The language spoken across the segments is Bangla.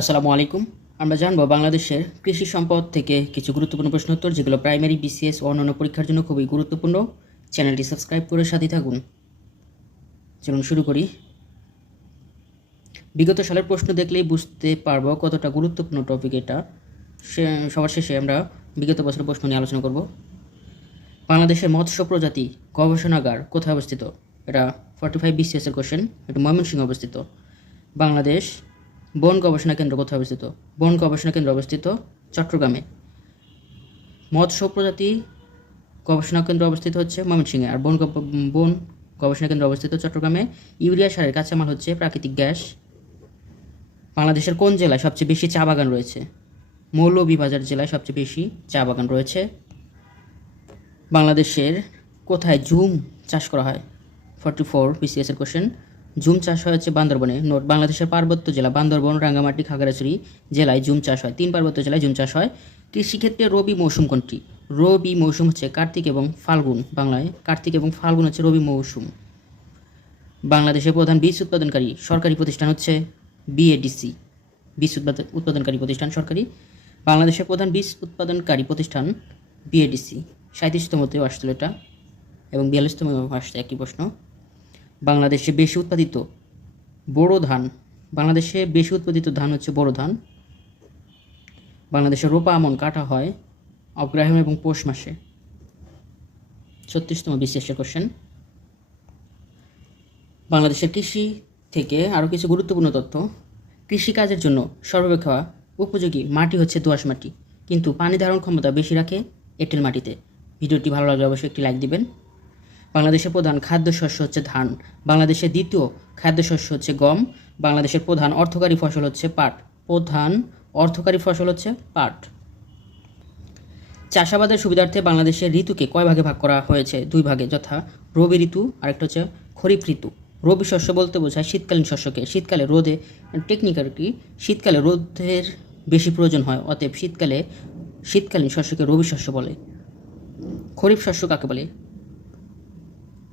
আসসালামু আলাইকুম। আমরা জানব বাংলাদেশের কৃষি সম্পদ থেকে কিছু গুরুত্বপূর্ণ প্রশ্ন উত্তর, যেগুলো প্রাইমারি বিসিএস ও অন্যান্য পরীক্ষার জন্য খুবই গুরুত্বপূর্ণ। চ্যানেলটি সাবস্ক্রাইব করে সাথে থাকুন। চলুন শুরু করি। বিগত সালের প্রশ্ন দেখলেই বুঝতে পারব কতটা গুরুত্বপূর্ণ টপিক এটা। সবার শেষে আমরা বিগত বছরের প্রশ্ন নিয়ে আলোচনা করব। বাংলাদেশের মৎস্য প্রজাতি গবেষণাগার কোথায় অবস্থিত? এটা ফর্টি ফাইভ বিসিএসের কোশ্চেন এটা ময়মনসিংহে অবস্থিত। বাংলাদেশ বন গবেষণা কেন্দ্র কোথায় অবস্থিত? বন গবেষণা কেন্দ্র অবস্থিত চট্টগ্রামে। মৎস্য প্রজাতি গবেষণা কেন্দ্র অবস্থিত হচ্ছে ময়মনসিংহে। আর বন বন গবেষণা কেন্দ্র অবস্থিত চট্টগ্রামে ইউরিয়া সারের কাঁচামাল হচ্ছে প্রাকৃতিক গ্যাস। বাংলাদেশের কোন জেলায় সবচেয়ে বেশি চা বাগান রয়েছে? মৌলভীবাজার জেলায় সবচেয়ে বেশি চা বাগান রয়েছে। বাংলাদেশের কোথায় জুম চাষ করা হয়? ফর্টি ফোর বিসিএস এর কোশ্চেন জুম চাষ হয় হচ্ছে বান্দরবনে। নোট, বাংলাদেশের পার্বত্য জেলা বান্দরবন, রাঙ্গামাটি, খাগড়াছড়ি জেলায় জুম চাষ হয়। তিন পার্বত্য জেলায় ঝুম চাষ হয়। কৃষিক্ষেত্রে রবি মৌসুম কোনটি? রবি মৌসুম হচ্ছে কার্তিক এবং ফাল্গুন বাংলায়। কার্তিক এবং ফাল্গুন হচ্ছে রবি মৌসুম। বাংলাদেশের প্রধান বীজ উৎপাদনকারী সরকারি প্রতিষ্ঠান হচ্ছে বিএডিসি বীজ উৎপাদন উৎপাদনকারী প্রতিষ্ঠান সরকারি। বাংলাদেশের প্রধান বীজ উৎপাদনকারী প্রতিষ্ঠান বিএডিসি সাঁত্রিশতমতেও আসছিল এটা এবং বিয়াল্লিশতম আসছে, একই প্রশ্ন। বাংলাদেশে বেশি উৎপাদিত বোরো ধান, বাংলাদেশে বেশি উৎপাদিত ধান হচ্ছে বোরো ধান। বাংলাদেশে রোপা, আমন, কাটা হয় অগ্রায়ণ এবং পৌষ মাসে। ছত্রিশতম বিশেষের কোশ্চেন বাংলাদেশের কৃষি থেকে আরও কিছু গুরুত্বপূর্ণ তথ্য। কৃষিকাজের জন্য সর্বাপেক্ষা উপযোগী মাটি হচ্ছে দোআঁশ মাটি। কিন্তু পানি ধারণ ক্ষমতা বেশি রাখে এঁটেল মাটিতে। ভিডিওটি ভালো লাগলে অবশ্যই একটি লাইক দিবেন। বাংলাদেশের প্রধান খাদ্যশস্য হচ্ছে ধান, বাংলাদেশের দ্বিতীয় খাদ্যশস্য হচ্ছে গম, বাংলাদেশের প্রধান অর্থকারী ফসল হচ্ছে পাট, প্রধান অর্থকারী ফসল হচ্ছে পাট। চাষাবাদের সুবিধার্থে বাংলাদেশের ঋতুকে কয় ভাগে ভাগ করা হয়েছে? দুই ভাগে, যথা রবি ঋতু আরেকটা হচ্ছে খরিফ ঋতু। রবি শস্য বলতে বোঝায় শীতকালীন শস্যকে। শীতকালে রোদে টেকনিক আর কি শীতকালে রোদের বেশি প্রয়োজন হয়, অতএব শীতকালে শীতকালীন শস্যকে রবি শস্য বলে। খরিফ শস্য কাকে বলে?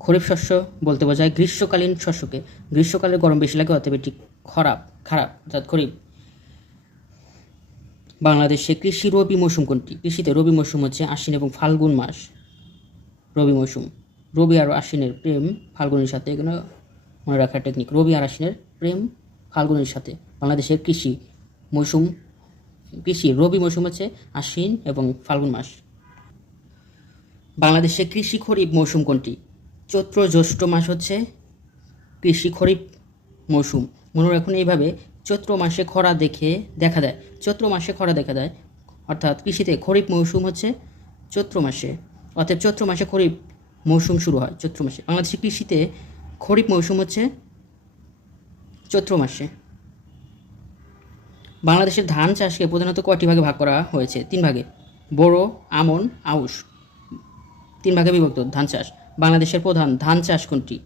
খরিফ শস্য বলতে বোঝায় গ্রীষ্মকালীন শস্যকে। গ্রীষ্মকালে গরম বেশি লাগে, অতএব এটি খারাপ খারাপ অর্থাৎ খরিফ। বাংলাদেশে কৃষি রবি মৌসুম কোনটি? কৃষিতে রবি মৌসুম হচ্ছে আশ্বিন এবং ফাল্গুন মাস। রবি মৌসুম। রবি আর আশ্বিনের প্রেম ফাল্গুনের সাথে এখানে মনে রাখার টেকনিক রবি আর আশ্বিনের প্রেম ফাল্গুনের সাথে। বাংলাদেশের কৃষি মৌসুম, কৃষি রবি মৌসুম হচ্ছে আশ্বিন এবং ফাল্গুন মাস। বাংলাদেশে কৃষি খরিফ মৌসুম কোনটি? চৈত্র জ্যৈষ্ঠ মাস হচ্ছে কৃষি খরিফ মৌসুম। মনে রাখুন, এইভাবে চৈত্র মাসে খরা দেখে দেখা দেয়। চৈত্র মাসে খরা দেখা দেয়, অর্থাৎ কৃষিতে খরিফ মৌসুম হচ্ছে চৈত্র মাসে। অর্থাৎ চৈত্র মাসে খরিফ মৌসুম শুরু হয় চৈত্র মাসে। বাংলাদেশের কৃষিতে খরিফ মৌসুম হচ্ছে চৈত্র মাসে। বাংলাদেশের ধান চাষকে প্রধানত কয়টি ভাগে ভাগ করা হয়েছে? তিন ভাগে। বোরো, আমন, আউশ। তিন ভাগে বিভক্ত ধান চাষ। বাংলাদেশের প্রধান ধান চাষ কোনটি?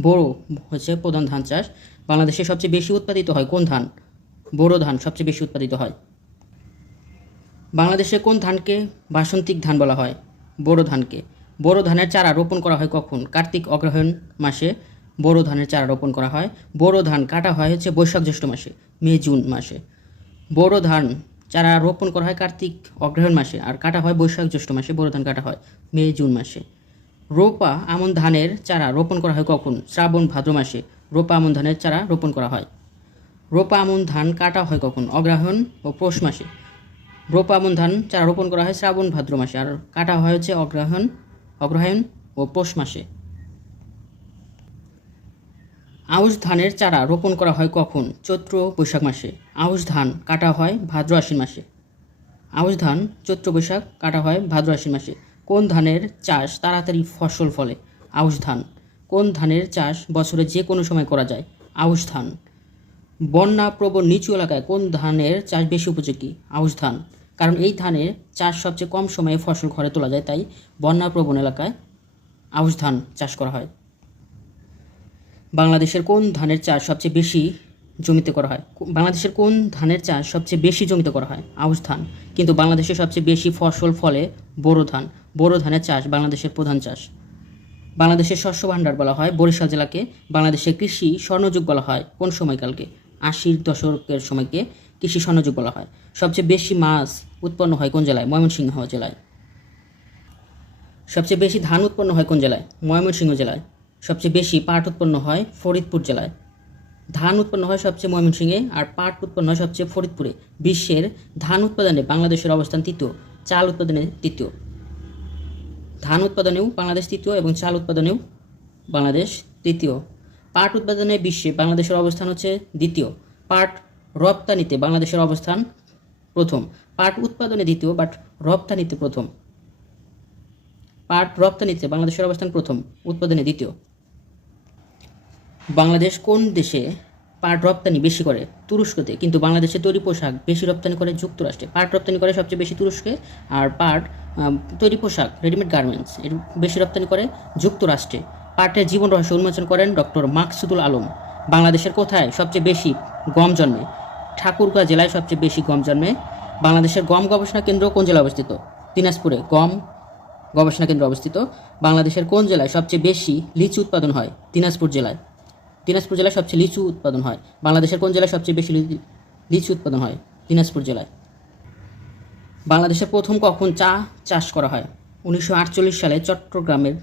বোরো হচ্ছে প্রধান ধান চাষ। বাংলাদেশে সবচেয়ে বেশি উৎপাদিত হয় কোন ধান? বোরো ধান সবচেয়ে বেশি উৎপাদিত হয়। বাংলাদেশে কোন ধানকে বাসন্তিক ধান বলা হয়? বোরো ধানকে। বোরো ধানের চারা রোপণ করা হয় কখন? কার্তিক অগ্রহায়ণ মাসে বোরো ধানের চারা রোপণ করা হয়। বোরো ধান কাটা হয় হচ্ছে বৈশাখ জ্যৈষ্ঠ মাসে, মে, জুন মাসে। বোরো ধান চারা রোপণ করা হয় কার্তিক অগ্রহায়ণ মাসে আর কাটা হয় বৈশাখ জ্যৈষ্ঠ মাসে বোরো ধান কাটা হয় মে, জুন মাসে। রোপা আমন ধানের চারা রোপণ করা হয় কখন? শ্রাবণ ভাদ্র মাসে। রোপা আমন ধানের চারা রোপণ করা হয়। রোপা আমন ধান কাটা হয় কখন? অগ্রহায়ণ ও পৌষ মাসে। রোপা আমন ধান চারা রোপণ করা হয় শ্রাবণ ভাদ্র মাসে আর কাটা হয় হচ্ছে অগ্রহায়ণ অগ্রহায়ণ ও পৌষ মাসে। আউশ ধানের চারা রোপণ করা হয় কখন? চৈত্র বৈশাখ মাসে। আউশ ধান কাটা হয় ভাদ্র আশ্বিন মাসে। আউশ ধান চৈত্র বৈশাখ কাটা হয় ভাদ্র আশ্বিন মাসে। কোন ধানের চাষ তাড়াতাড়ি ফসল ফলে? আউশ ধান। কোন ধানের চাষ বছরে যে কোনো সময় করা যায়? আউশ ধান। বন্যা প্রবণ নিচু এলাকায় কোন ধানের চাষ বেশি উপযোগী? আউশ ধান। কারণ এই ধানের চাষ সবচেয়ে কম সময়ে ফসল ঘরে তোলা যায়, তাই বন্যা প্রবণ এলাকায় আউশ ধান চাষ করা হয়। বাংলাদেশের কোন ধানের চাষ সবচেয়ে বেশি জমিতে করা হয়? বাংলাদেশের কোন ধানের চাষ সবচেয়ে বেশি জমিতে করা হয়? আউশ ধান। কিন্তু বাংলাদেশে সবচেয়ে বেশি ফসল ফলে বোরো ধান। বোরো ধানের চাষ বাংলাদেশের প্রধান চাষ। বাংলাদেশের শস্য ভাণ্ডার বলা হয়, বরিশাল জেলাকে বাংলাদেশের কৃষি স্বর্ণযুগ বলা হয়, কোন সময়কালকে? আশির দশকের সময়কে কৃষি স্বর্ণযুগ বলা হয়। সবচেয়ে বেশি মাছ উৎপন্ন হয় কোন জেলায়? ময়মনসিংহ জেলায়। সবচেয়ে বেশি ধান উৎপন্ন হয় কোন জেলায়? ময়মনসিংহ জেলায়। সবচেয়ে বেশি পাট উৎপন্ন হয় ফরিদপুর জেলায়। ধান উৎপন্ন হয় সবচেয়ে ময়মনসিংহে আর পাট উৎপন্ন হয় সবচেয়ে ফরিদপুরে। বিশ্বের ধান উৎপাদনে বাংলাদেশের অবস্থান তৃতীয়, চাল উৎপাদনে তৃতীয়। ধান উৎপাদনেও বাংলাদেশ তৃতীয় এবং চাল উৎপাদনেও বাংলাদেশ তৃতীয়। পাট উৎপাদনে বিশ্বে বাংলাদেশের অবস্থান হচ্ছে দ্বিতীয়। পাট রপ্তানিতে বাংলাদেশের অবস্থান প্রথম। পাট উৎপাদনে দ্বিতীয় বাট রপ্তানিতে প্রথম। পাট রপ্তানিতে বাংলাদেশের অবস্থান প্রথম, উৎপাদনে দ্বিতীয়। বাংলাদেশ কোন দেশে পাট রপ্তানি বেশি করে তুরস্কতে, কিন্তু বাংলাদেশে তৈরি পোশাক বেশি রপ্তানি করে যুক্তরাষ্ট্রে। পাট রপ্তানি করে সবচেয়ে বেশি তুরস্কে, আর পাট তৈরি পোশাক রেডিমেড গার্মেন্টস এর বেশি রপ্তানি করে যুক্তরাষ্ট্রে। পাটের জীবন রহস্য উন্মোচন করেন ডক্টর মাকসুদুল আলম। বাংলাদেশের কোথায় সবচেয়ে বেশি গম জন্মে? ঠাকুরগাঁ জেলায় সবচেয়ে বেশি গম জন্মে। বাংলাদেশের গম গবেষণা কেন্দ্র কোন জেলায় অবস্থিত? দিনাজপুরে গম গবেষণা কেন্দ্র অবস্থিত। বাংলাদেশের কোন জেলায় সবচেয়ে বেশি লিচু উৎপাদন হয়? দিনাজপুর জেলায়। দিনাজপুর জেলায় সবচেয়ে লিচু উৎপাদন হয়। বাংলাদেশের কোন জেলায় সবচেয়ে বেশি লিচু উৎপাদন হয়? দিনাজপুর জেলায়। বাংলাদেশে প্রথম কখন চা চাষ করা হয়? উনিশশো আটচল্লিশ সালে চট্টগ্রামের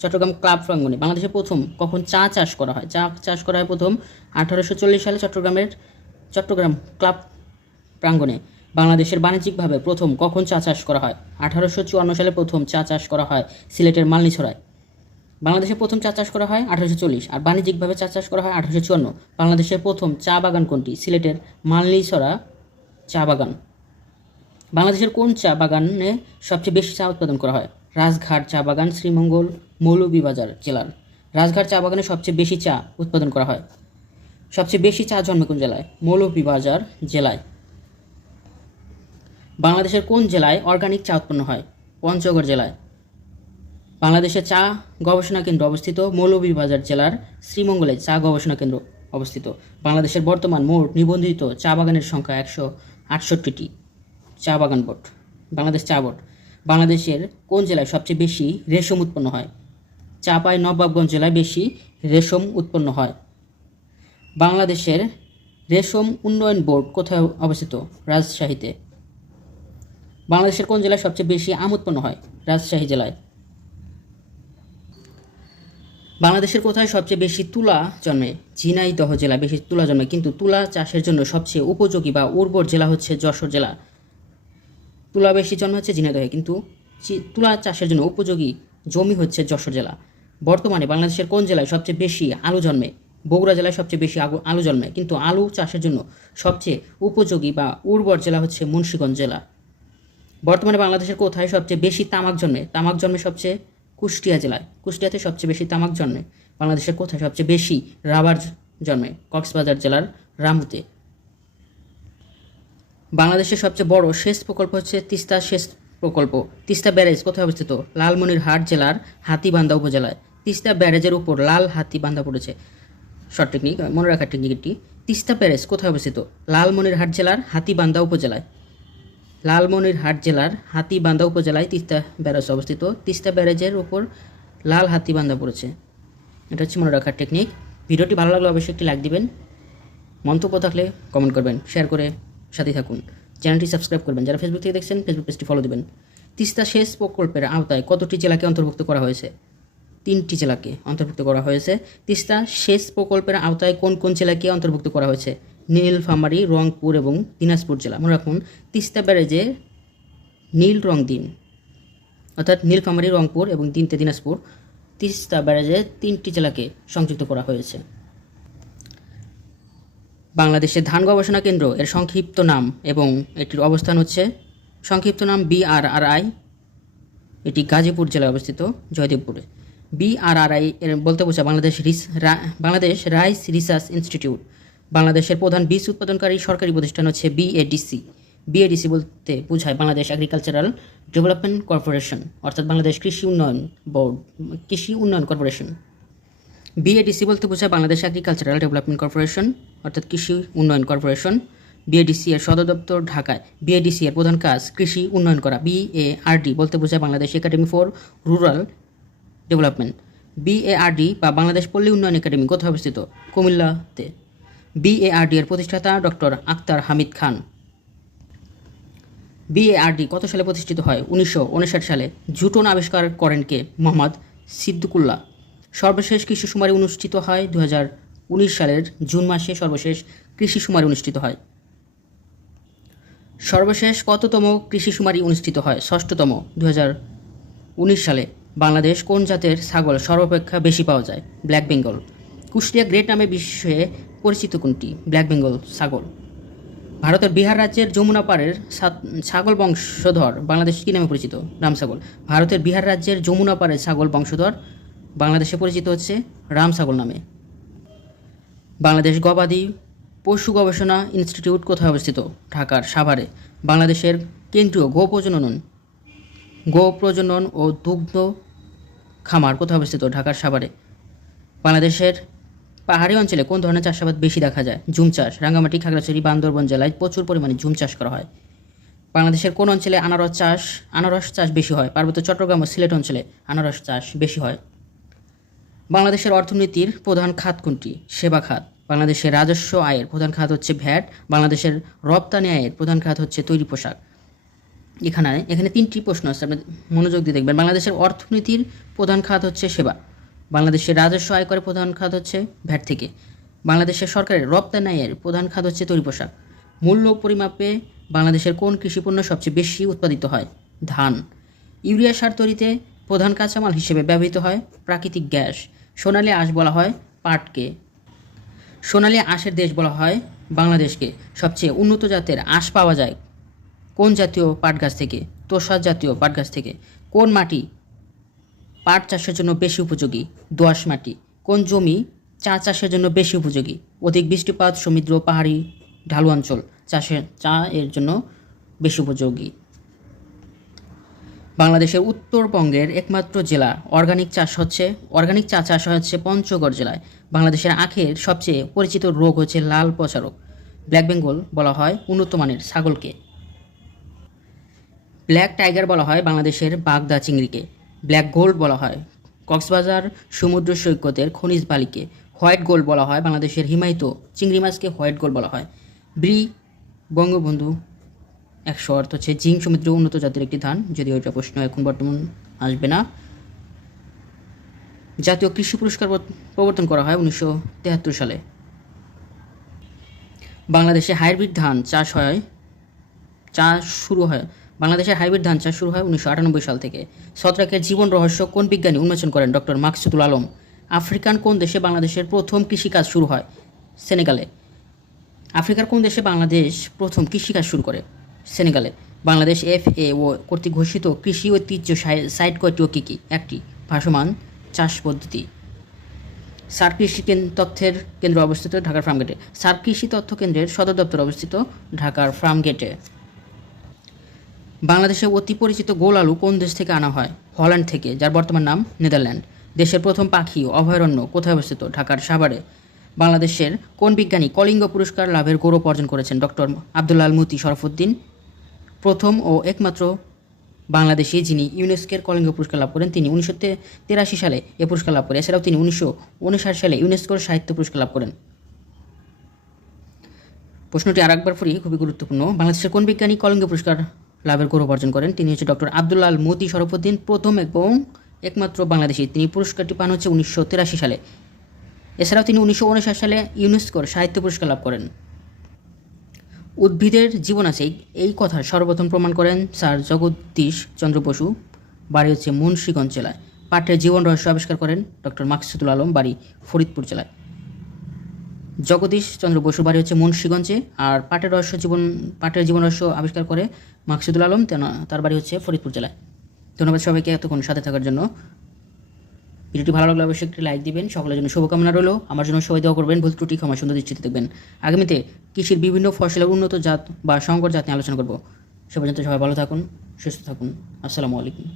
চট্টগ্রাম ক্লাব প্রাঙ্গণে। বাংলাদেশে প্রথম কখন চা চাষ করা হয়? চা চাষ করা হয় প্রথম আঠারোশো চল্লিশ সালে চট্টগ্রামের চট্টগ্রাম ক্লাব প্রাঙ্গণে। বাংলাদেশের বাণিজ্যিকভাবে প্রথম কখন চা চাষ করা হয়? আঠারোশো চুয়ান্ন সালে প্রথম চা চাষ করা হয় সিলেটের মালনিছড়ায়। বাংলাদেশে প্রথম চা চাষ করা হয় আঠারোশো চল্লিশ, আর বাণিজ্যিকভাবে চা চাষ করা হয় আঠারোশো চুয়ান্ন। বাংলাদেশের প্রথম চা বাগান কোনটি? সিলেটের মালনিছড়া চা বাগান। বাংলাদেশের কোন চা বাগানে সবচেয়ে বেশি চা উৎপাদন করা হয়? রাজঘাট চা বাগান, শ্রীমঙ্গল, মৌলভীবাজার জেলার। রাজঘাট চা বাগানে সবচেয়ে বেশি চা উৎপাদন করা হয়। সবচেয়ে বেশি চা জন্মে কোন জেলায়? মৌলভীবাজার জেলায়। বাংলাদেশের কোন জেলায় অর্গানিক চা উৎপন্ন হয়? পঞ্চগড় জেলায়। বাংলাদেশের চা গবেষণা কেন্দ্র অবস্থিত মৌলভীবাজার জেলার শ্রীমঙ্গলে চা গবেষণা কেন্দ্র অবস্থিত। বাংলাদেশের বর্তমান মোট নিবন্ধিত চা বাগানের সংখ্যা একশো আটষট্টিটি। চা বাগান বোর্ড, বাংলাদেশ চা বোর্ড, বাংলাদেশের কোন জেলায় সবচেয়ে বেশি রেশম উৎপন্ন হয়? চাপাই নবাবগঞ্জ জেলায় বেশি রেশম উৎপন্ন হয়। বাংলাদেশের রেশম উন্নয়ন বোর্ড কোথায় অবস্থিত? রাজশাহীতে। বাংলাদেশের কোন জেলায় সবচেয়ে বেশি আম উৎপন্ন হয়? রাজশাহী জেলায়। বাংলাদেশের কোথায় সবচেয়ে বেশি তুলা জন্মে? ঝিনাইদহ জেলা বেশি তুলা জন্মে, কিন্তু তুলা চাষের জন্য সবচেয়ে উপযোগী বা উর্বর জেলা হচ্ছে যশোর জেলা। তুলা বেশি জন্ম হচ্ছে ঝিনাইদহে কিন্তু তুলা চাষের জন্য উপযোগী জমি হচ্ছে যশোর জেলা। বর্তমানে বাংলাদেশের কোন জেলায় সবচেয়ে বেশি আলু জন্মে? বগুড়া জেলায় সবচেয়ে বেশি আলু জন্মে, কিন্তু আলু চাষের জন্য সবচেয়ে উপযোগী বা উর্বর জেলা হচ্ছে মুন্সিগঞ্জ জেলা। বর্তমানে বাংলাদেশের কোথায় সবচেয়ে বেশি তামাক জন্মে? তামাক জন্মে সবচেয়ে কুষ্টিয়া জেলায়। কুষ্টিয়াতে সবচেয়ে বেশি তামাক জন্মে। বাংলাদেশের কোথায় সবচেয়ে বেশি রাবার জন্মে? কক্সবাজার জেলার রামুতে। বাংলাদেশের সবচেয়ে বড় সেচ প্রকল্প হচ্ছে তিস্তা সেচ প্রকল্প। তিস্তা ব্যারেজ কোথায় অবস্থিত? লালমনিরহাট জেলার হাতিবান্ধা উপজেলায়। তিস্তা ব্যারেজের উপর লাল হাতিবান্ধা পড়েছে। শর্ট টেকনিক, মনে রাখার টেকনিক এটি তিস্তা ব্যারেজ কোথায় অবস্থিত? লালমনিরহাট জেলার হাতিবান্ধা উপজেলায়। লালমনিরহাট জেলার হাতিবান্ধা উপজেলায় তিস্তা ব্যারেজ অবস্থিত। তিস্তা ব্যারেজের উপর লাল হাতিবান্ধা পড়েছে। এটা হচ্ছে মনে রাখার টেকনিক ভিডিওটি ভালো লাগলে অবশ্যই একটি লাইক দিবেন। মন্তব্য থাকলে কমেন্ট করবেন শেয়ার করে সাথে থাকুন। চ্যানেলটি সাবস্ক্রাইব করবেন। যারা ফেসবুক থেকে দেখছেন ফেসবুক পেজটি ফলো দেবেন। তিস্তা সেচ প্রকল্পের আওতায় কতটি জেলাকে অন্তর্ভুক্ত করা হয়েছে? তিনটি জেলাকে অন্তর্ভুক্ত করা হয়েছে। তিস্তা সেচ প্রকল্পের আওতায় কোন কোন জেলাকে অন্তর্ভুক্ত করা হয়েছে? নীলফামারী, রংপুর এবং দিনাজপুর জেলা। মনে রাখুন, তিস্তা ব্যারেজে নীল রং দিন, অর্থাৎ নীলফামারী, রংপুর এবং তিনটে দিনাজপুর, তিস্তা ব্যারেজে তিনটি জেলাকে সংযুক্ত করা হয়েছে। বাংলাদেশের ধান গবেষণা কেন্দ্র, এর সংক্ষিপ্ত নাম এবং এটির অবস্থান হচ্ছে, সংক্ষিপ্ত নাম বিআরআরআই এটি গাজীপুর জেলায় অবস্থিত, জয়দেবপুরে। বিআরআরআই এর বলতে বোঝা বাংলাদেশ রিস বাংলাদেশ রাইস রিসার্চ ইনস্টিটিউট। বাংলাদেশের প্রধান বীজ উৎপাদনকারী সরকারি প্রতিষ্ঠান হচ্ছে বিএডিসি বিএডিসি বলতে বোঝায় বাংলাদেশ এগ্রিকালচারাল ডেভেলপমেন্ট কর্পোরেশন অর্থাৎ বাংলাদেশ কৃষি উন্নয়ন বোর্ড, কৃষি উন্নয়ন কর্পোরেশন। বিএডিসি বলতে বোঝায় বাংলাদেশ এগ্রিকালচারাল ডেভেলপমেন্ট কর্পোরেশন অর্থাৎ কৃষি উন্নয়ন কর্পোরেশন। বিএডিসি এর সদর দপ্তর ঢাকায়। বিএডিসি এর প্রধান কাজ কৃষি উন্নয়ন করা। বিএআরডি বলতে বোঝায় Bangladesh academy for rural development BARD বা বাংলাদেশ পল্লী উন্নয়ন একাডেমি কোথায় অবস্থিত? কুমিল্লাতে। বিএআরডি এর প্রতিষ্ঠাতা ডক্টর আক্তার হামিদ খান। বিএআরডি কত সালে প্রতিষ্ঠিত হয়? উনিশশো উনষাট সালে। জুটন আবিষ্কার করেন কে? মোহাম্মদ সিদ্দিকুল্লাহ। সর্বশেষ কৃষি শুমারি অনুষ্ঠিত হয় দু সালের জুন মাসে সর্বশেষ কৃষি শুমারি অনুষ্ঠিত হয়। সর্বশেষ কততম কৃষি শুমারি অনুষ্ঠিত হয়? ষষ্ঠতম দু উনিশ সালে। বাংলাদেশ কোন জাতের ছাগল সর্বাপেক্ষা বেশি পাওয়া যায়? ব্ল্যাক বেঙ্গল। কুষ্টিয়া গ্রেট নামে বিশ্বে পরিচিত কোনটি? ব্ল্যাক বেঙ্গল, ছাগল। ভারতের বিহার রাজ্যের যমুনা পাড়ের ছাগল বংশধর বাংলাদেশ কী নামে পরিচিত? রাম ছাগল। ভারতের বিহার রাজ্যের যমুনা পাড়ের ছাগল বংশধর বাংলাদেশে পরিচিত হচ্ছে রাম ছাগল নামে। বাংলাদেশ গবাদি পশু গবেষণা ইনস্টিটিউট কোথায় অবস্থিত? ঢাকার সাভারে। বাংলাদেশের কেন্দ্রীয় গো প্রজনন গো প্রজনন ও দুগ্ধ খামার কোথায় অবস্থিত? ঢাকার সাভারে। বাংলাদেশের পাহাড়ি অঞ্চলে কোন ধরনের চাষাবাদ বেশি দেখা যায়? ঝুম চাষ, রাঙ্গামাটি, খাগড়াছড়ি, বান্দরবন জেলায় প্রচুর পরিমাণে জুম চাষ করা হয়। বাংলাদেশের কোন অঞ্চলে আনারস চাষ আনারস চাষ বেশি হয়? পার্বত্য চট্টগ্রাম ও সিলেট অঞ্চলে আনারস চাষ বেশি হয়। বাংলাদেশের অর্থনীতির প্রধান খাত কোনটি? সেবা খাত। বাংলাদেশের রাজস্ব আয়ের প্রধান খাত হচ্ছে ভ্যাট। বাংলাদেশের রপ্তানি আয়ের প্রধান খাত হচ্ছে তৈরি পোশাক। এখানে এখানে তিনটি প্রশ্ন আছে, আপনি মনোযোগ দিয়ে দেখবেন। বাংলাদেশের অর্থনীতির প্রধান খাত হচ্ছে সেবা। বাংলাদেশের রাজস্ব আয় করে প্রধান খাত হচ্ছে ভ্যাট থেকে। বাংলাদেশের সরকারের রপ্তানি আয়ের প্রধান খাত হচ্ছে তৈরি পোশাক। মূল্য পরিমাপে বাংলাদেশের কোন কৃষিপণ্য সবচেয়ে বেশি উৎপাদিত হয়? ধান। ইউরিয়া সার তৈরিতে প্রধান কাঁচামাল হিসেবে ব্যবহৃত হয় প্রাকৃতিক গ্যাস। সোনালী আঁশ বলা হয় পাটকে। সোনালী আঁশের দেশ বলা হয় বাংলাদেশকে। সবচেয়ে উন্নত জাতের আঁশ পাওয়া যায় কোন জাতীয় পাট গাছ থেকে? তোষা জাতীয় পাট গাছ থেকে। কোন মাটি পাট চাষের জন্য বেশি উপযোগী। দোআঁশ মাটি। কোন জমি চা চাষের জন্য বেশি উপযোগী? অধিক বৃষ্টিপাত, সমুদ্র, পাহাড়ি, ঢালু অঞ্চল চাষের চা এর জন্য বেশি উপযোগী। বাংলাদেশের উত্তরবঙ্গের একমাত্র জেলা অর্গানিক চাষ হচ্ছে, অর্গানিক চা চাষ হচ্ছে পঞ্চগড় জেলায়। বাংলাদেশের আখের সবচেয়ে পরিচিত রোগ হচ্ছে লাল পচা রোগ। ব্ল্যাক বেঙ্গল বলা হয় উন্নত মানের ছাগলকে। ব্ল্যাক টাইগার বলা হয় বাংলাদেশের বাগদা চিংড়িকে। ব্ল্যাক গোল্ড বলা হয়। কক্সবাজার সমুদ্র সৈকতের খনিজ বালিকে হোয়াইট গোল্ড বলা হয়, বাংলাদেশের হিমায়িত চিংড়ি মাছকে হোয়াইট গোল্ড বলা হয়। ব্রি, বঙ্গবন্ধু একশো অর্থ হচ্ছে জিং সমুদ্র উন্নত জাতের একটি ধান, যদিও এটা প্রশ্ন এখন বর্তমান আসবে না। জাতীয় কৃষি পুরস্কার প্রবর্তন করা হয় উনিশশো তেহাত্তর সালে। বাংলাদেশে হাইব্রিড ধান চাষ হয়, চাষ শুরু হয় বাংলাদেশের হাইব্রিড ধান চাষ শুরু হয় উনিশশো আটানব্বই সাল থেকে। ছত্রাকের জীবন রহস্য কোন বিজ্ঞানী উন্মোচন করেন? ডক্টর মাকসুদুল আলম। আফ্রিকান কোন দেশে বাংলাদেশের প্রথম কৃষিকাজ শুরু হয়? সেনেগালে। আফ্রিকার কোন দেশে বাংলাদেশ প্রথম কৃষিকাজ শুরু করে? সেনেগালে। বাংলাদেশ এফ এ ও কর্তৃক ঘোষিত কৃষি ঐতিহ্য সাই- সাইট কয়টি ও কী কী? একটি, ভাসমান চাষ পদ্ধতি। সার কৃষি তথ্যের কেন্দ্র অবস্থিত ঢাকার ফার্মগেটে। সার কৃষি তথ্য কেন্দ্রের সদর দপ্তর অবস্থিত ঢাকার ফার্মগেটে। বাংলাদেশে অতি পরিচিত গোল আলু কোন দেশ থেকে আনা হয়? হল্যান্ড থেকে, যার বর্তমান নাম নেদারল্যান্ড। দেশের প্রথম পাখি অভয়ারণ্য কোথায় অবস্থিত? ঢাকার সাভারে। বাংলাদেশের কোন বিজ্ঞানী কলিঙ্গ পুরস্কার লাভের গৌরব অর্জন করেছেন? ডক্টর আব্দুল্লাহ আল মুতি শরফুদ্দিন, প্রথম ও একমাত্র বাংলাদেশি যিনি ইউনেস্কের কলিঙ্গ পুরস্কার লাভ করেন, তিনি উনিশশো তেরাশি সালে এ পুরস্কার লাভ করেন। এছাড়াও তিনি উনিশশো উনষাট সালে ইউনেস্কোর সাহিত্য পুরস্কার লাভ করেন। প্রশ্নটি আর একবার পড়ি, খুবই গুরুত্বপূর্ণ। বাংলাদেশের কোন বিজ্ঞানী কলিঙ্গ পুরস্কার লাভের গৌরব অর্জন করেন। তিনি হচ্ছে ডক্টর আব্দুল্লাহ আল মতি শরফুদ্দিন, প্রথম এবং একমাত্র বাংলাদেশি। তিনি পুরস্কারটি পান হচ্ছে উনিশশো তেরাশি সালে। এছাড়াও তিনি উনিশশো উনষাট সালে ইউনেস্কোর সাহিত্য পুরস্কার লাভ করেন। উদ্ভিদের জীবন আছে। এই- এই কথা সর্বপ্রথম প্রমাণ করেন স্যার জগদীশ চন্দ্র বসু। বাড়ি হচ্ছে মুন্সিগঞ্জ জেলায়। পাটের জীবন রহস্য আবিষ্কার করেন ডক্টর মাকসুদুল আলম, বাড়ি ফরিদপুর জেলায়। জগদীশ চন্দ্র বসু বাড়ি হচ্ছে মুন্সিগঞ্জে। আর পাটের রহস্য জীবন পাটের জীবন রহস্য আবিষ্কার করে মাকসুদুল আলম তার বাড়ি হচ্ছে ফরিদপুর জেলায়। ধন্যবাদ সবাইকে এতক্ষণ সাথে থাকার জন্য। ভিডিওটি ভালো লাগলে অবশ্যই একটি লাইক দিবেন। সকলের জন্য শুভকামনা রইল। আমার জন্য সবাই দেওয়া করবেন। ভুল ত্রুটি, ক্ষমা সুন্দর দৃষ্টিতে দেখবেন। আগামীতে কৃষির বিভিন্ন ফসলের উন্নত জাত বা সংকর জাত নিয়ে আলোচনা করব। সে পর্যন্ত সবাই ভালো থাকুন, সুস্থ থাকুন। আসসালামু আলাইকুম।